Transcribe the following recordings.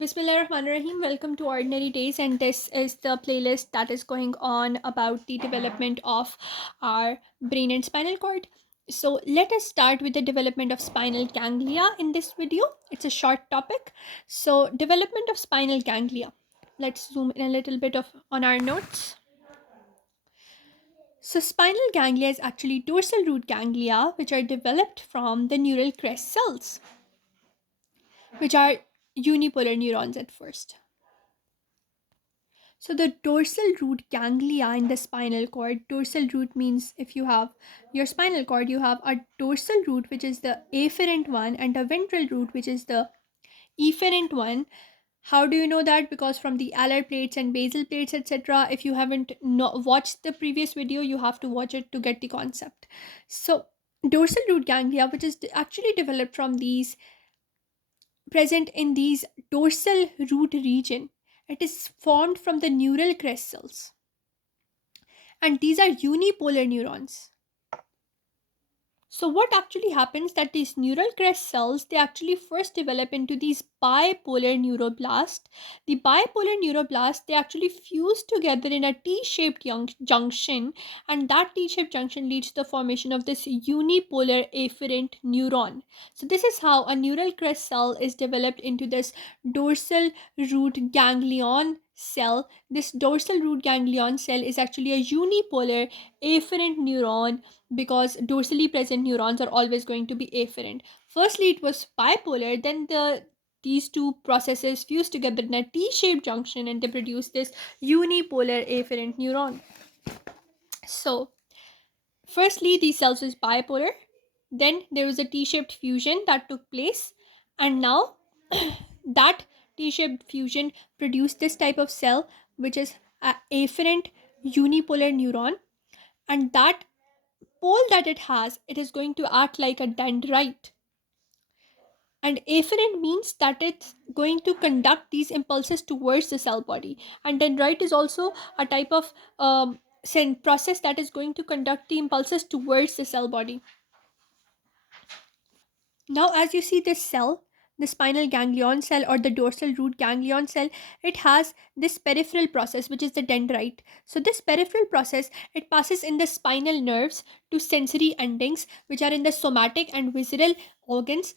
Bismillahirrahmanirrahim. Welcome to Ordinary Days, and this is the playlist that is going on about the development of our brain and spinal cord. So, let us start with the development of spinal ganglia in this video. It's a short topic. So, development of spinal ganglia. Let's zoom in a little bit of on our notes. So, spinal ganglia is actually dorsal root ganglia, which are developed from the neural crest cells, which are unipolar neurons at first. So the dorsal root ganglia in the spinal cord, dorsal root means if you have your spinal cord, you have a dorsal root which is the afferent one and a ventral root which is the efferent one. How do you know that? Because from the alar plates and basal plates, etc. If you haven't watched the previous video, you have to watch it to get the concept. So dorsal root ganglia, which is actually developed from these present in these dorsal root region. It is formed from the neural crest cells, and these are unipolar neurons. So what actually happens that these neural crest cells, they actually first develop into these bipolar neuroblast. The bipolar neuroblast, they actually fuse together in a T-shaped junction, and that T-shaped junction leads to the formation of this unipolar afferent neuron. So this is how a neural crest cell is developed into this dorsal root ganglion cell. This dorsal root ganglion cell is actually a unipolar afferent neuron, because dorsally present neurons are always going to be afferent. Firstly, it was bipolar, then these two processes fuse together in a T-shaped junction and they produce this unipolar afferent neuron. So, firstly, these cells was bipolar, then there was a T-shaped fusion that took place, and now that T-shaped fusion produced this type of cell, which is a afferent unipolar neuron, and that pole that it has, it is going to act like a dendrite. And afferent means that it's going to conduct these impulses towards the cell body. And dendrite is also a type of process that is going to conduct the impulses towards the cell body. Now, as you see this cell, the spinal ganglion cell or the dorsal root ganglion cell, it has this peripheral process which is the dendrite. So this peripheral process, it passes in the spinal nerves to sensory endings which are in the somatic and visceral organs.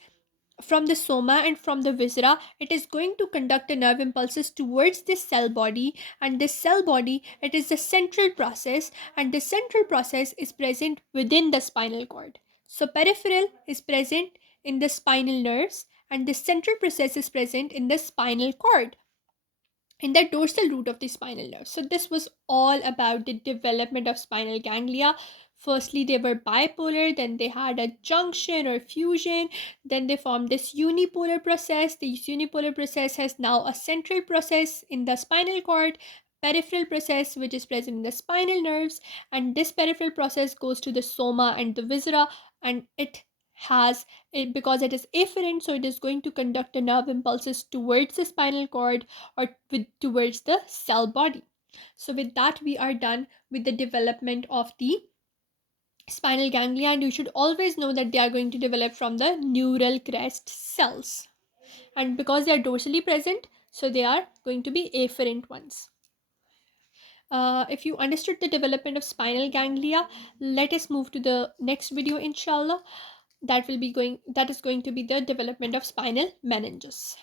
From the soma and from the viscera, it is going to conduct the nerve impulses towards this cell body, and this cell body, it is the central process, and the central process is present within the spinal cord. So peripheral is present in the spinal nerves, and the central process is present in the spinal cord, in the dorsal root of the spinal nerve. So this was all about the development of spinal ganglia. Firstly, they were bipolar, then they had a junction or fusion, then they formed this unipolar process. This unipolar process has now a central process in the spinal cord, peripheral process which is present in the spinal nerves, and this peripheral process goes to the soma and the viscera, and it has it, because it is afferent, so it is going to conduct the nerve impulses towards the spinal cord or towards the cell body. So with that, we are done with the development of the spinal ganglia, and you should always know that they are going to develop from the neural crest cells, and because they are dorsally present, so they are going to be afferent ones. If you understood the development of spinal ganglia, let us move to the next video, inshallah. That is going to be the development of spinal meninges.